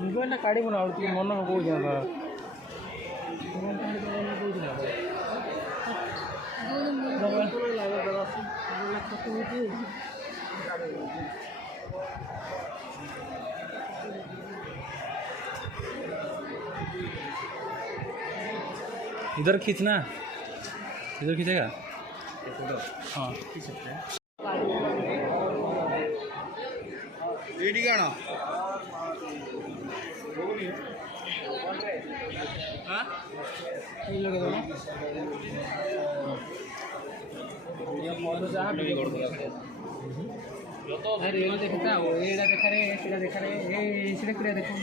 मोबाइल काढ़ी बना मन कौ जाता इधर खींचना, इधर खींचेगा। हाँ खींच सकते हैं। देखा देखा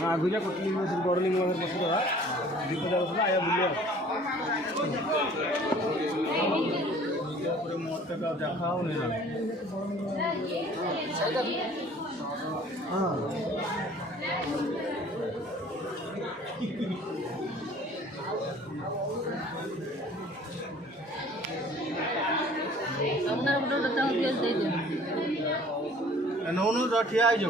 हाँ गुजा कोटलिंग बड़लिंग बसुदा दीपदा बसुदा आया बुले मत देखा हाँ नौनु तो ठिया आई जो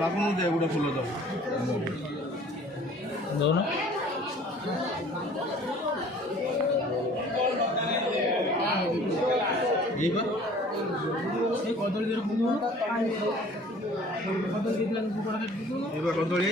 बाबू दे गुड़ा फूल दो दोनों ये बा ये कदली दे फूल कदली कितना फूल ये बा कदली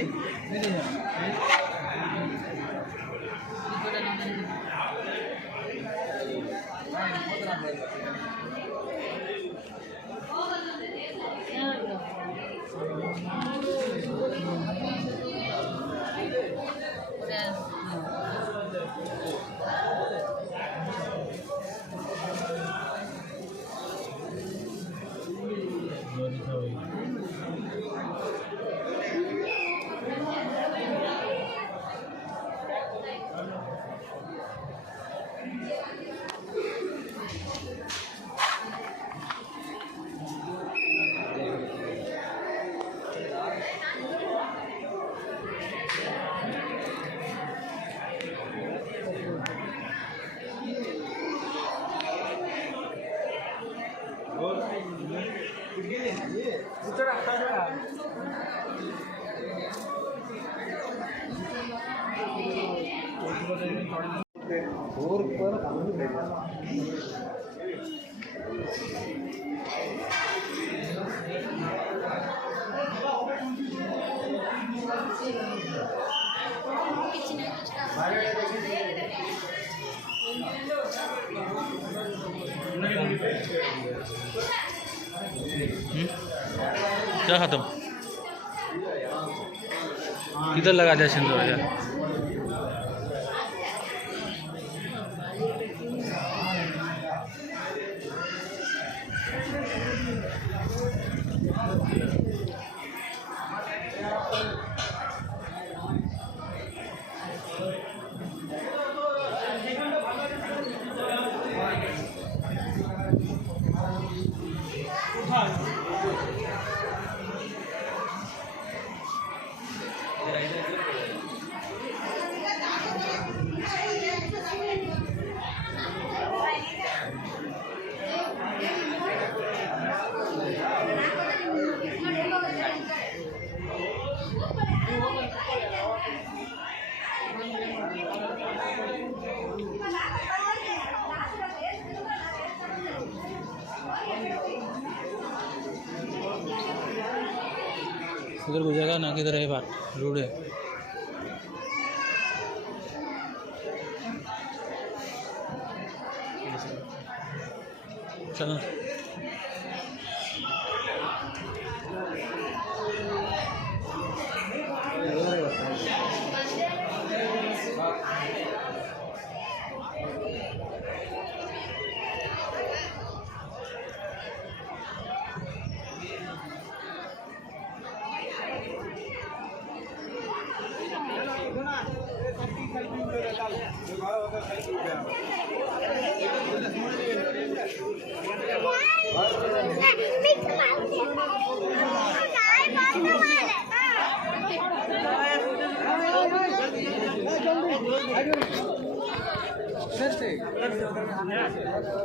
क्या खत्म किधर लगा जाए सिंदूर यार उधर गुजरेगा ना किधर है बात रोड है चल Gracias.